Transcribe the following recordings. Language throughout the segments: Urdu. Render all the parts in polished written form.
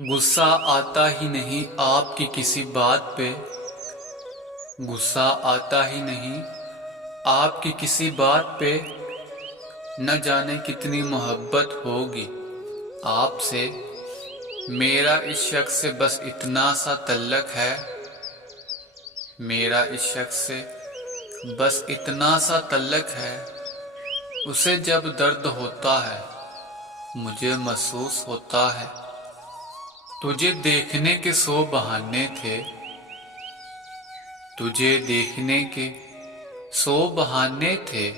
غصہ آتا ہی نہیں آپ کی کسی بات پہ، غصہ آتا ہی نہیں آپ کی کسی بات پہ، نہ جانے کتنی محبت ہوگی آپ سے، میرا اس شخص سے بس اتنا سا تعلق ہے، میرا اس شخص سے بس اتنا سا تعلق ہے، اسے جب درد ہوتا ہے مجھے محسوس ہوتا ہے، تجھے دیکھنے کے 100 بہانے تھے، تجھے دیکھنے کے 100 بہانے تھے،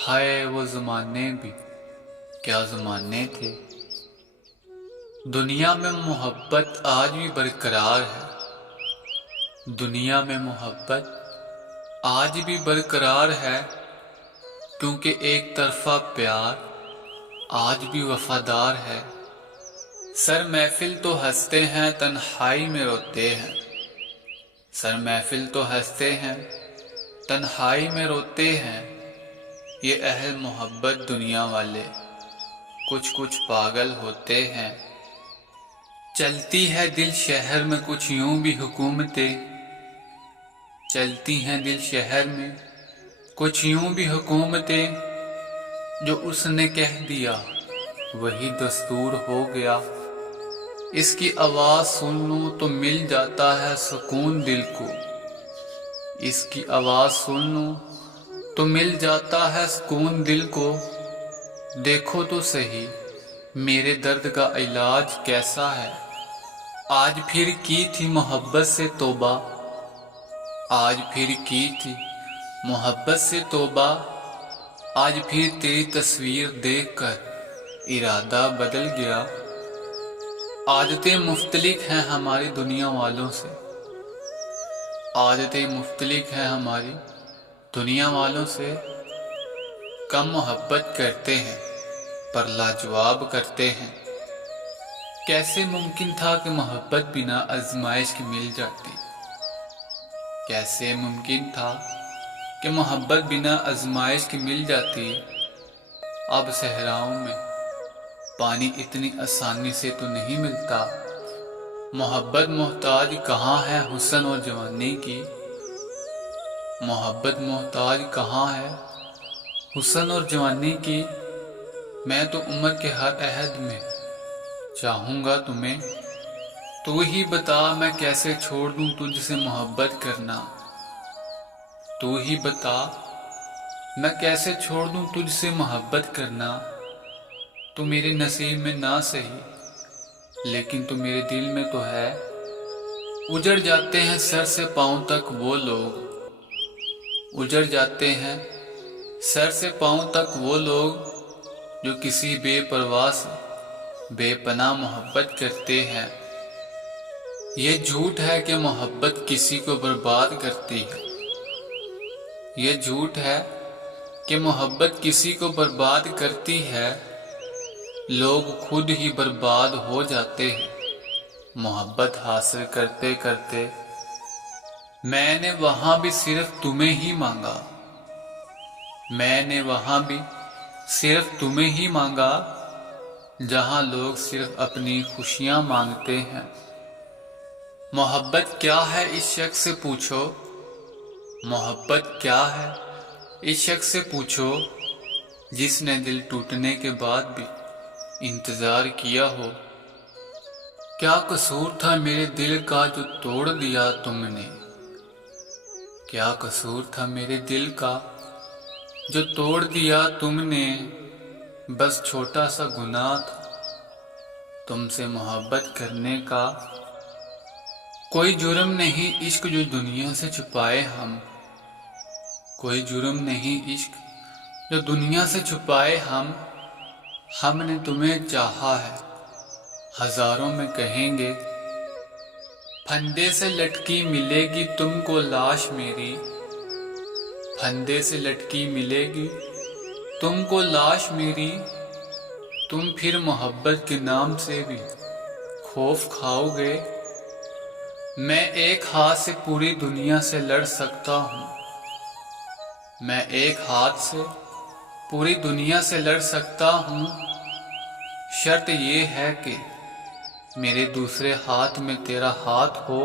ہائے وہ زمانے بھی کیا زمانے تھے۔ دنیا میں محبت آج بھی برقرار ہے، دنیا میں محبت آج بھی برقرار ہے، کیونکہ ایک طرفہ پیار آج بھی وفادار ہے۔ سر محفل تو ہنستے ہیں تنہائی میں روتے ہیں، سر محفل تو ہنستے ہیں تنہائی میں روتے ہیں، یہ اہل محبت دنیا والے کچھ کچھ پاگل ہوتے ہیں۔ چلتی ہے دل شہر میں کچھ یوں بھی حکومتیں، چلتی ہیں دل شہر میں کچھ یوں بھی حکومتیں، جو اس نے کہہ دیا وہی دستور ہو گیا، اس کی آواز سن لوں تو مل جاتا ہے سکون دل کو، اس کی آواز سن لوں تو مل جاتا ہے سکون دل کو، دیکھو تو صحیح میرے درد کا علاج کیسا ہے، آج پھر کی تھی محبت سے توبہ، آج پھر کی تھی محبت سے توبہ، آج پھر تیری تصویر دیکھ کر ارادہ بدل گیا، عادتیں مختلف ہیں ہماری دنیا والوں سے، عادتیں مختلف ہیں ہماری دنیا والوں سے، کم محبت کرتے ہیں پر لاجواب کرتے ہیں، کیسے ممکن تھا کہ محبت بنا آزمائش کے مل جاتی، کیسے ممکن تھا کہ محبت بنا آزمائش کے مل جاتی، اب صحراؤں میں پانی اتنی آسانی سے تو نہیں ملتا، محبت محتاج کہاں ہے حسن اور جوانی کی، محبت محتاج کہاں ہے حسن اور جوانی کی، میں تو عمر کے ہر عہد میں چاہوں گا تمہیں، تو ہی بتا میں کیسے چھوڑ دوں تجھ سے محبت کرنا، تو ہی بتا میں کیسے چھوڑ دوں تجھ سے محبت کرنا، تو میرے نصیب میں نہ سہی لیکن تو میرے دل میں تو ہے، اجڑ جاتے ہیں سر سے پاؤں تک وہ لوگ، اجڑ جاتے ہیں سر سے پاؤں تک وہ لوگ، جو کسی بے پرواہ سے بے پناہ محبت کرتے ہیں، یہ جھوٹ ہے کہ محبت کسی کو برباد کرتی ہے، یہ جھوٹ ہے کہ محبت کسی کو برباد کرتی ہے، لوگ خود ہی برباد ہو جاتے ہیں محبت حاصل کرتے کرتے، میں نے وہاں بھی صرف تمہیں ہی مانگا، میں نے وہاں بھی صرف تمہیں ہی مانگا، جہاں لوگ صرف اپنی خوشیاں مانگتے ہیں، محبت کیا ہے اس شخص سے پوچھو، محبت کیا ہے اس شخص سے پوچھو، جس نے دل ٹوٹنے کے بعد بھی انتظار کیا ہو، کیا قصور تھا میرے دل کا جو توڑ دیا تم نے، کیا قصور تھا میرے دل کا جو توڑ دیا تم نے، بس چھوٹا سا گناہ تھا تم سے محبت کرنے کا، کوئی جرم نہیں عشق جو دنیا سے چھپائے ہم، کوئی جرم نہیں عشق جو دنیا سے چھپائے ہم نے تمہیں چاہا ہے، ہزاروں میں کہیں گے، پھندے سے لٹکی ملے گی تم کو لاش میری، پھندے سے لٹکی ملے گی تم کو لاش میری، تم پھر محبت کے نام سے بھی خوف کھاؤ گے، میں ایک ہاتھ سے پوری دنیا سے لڑ سکتا ہوں، میں ایک ہاتھ سے پوری دنیا سے لڑ سکتا ہوں، شرط یہ ہے کہ میرے دوسرے ہاتھ میں تیرا ہاتھ ہو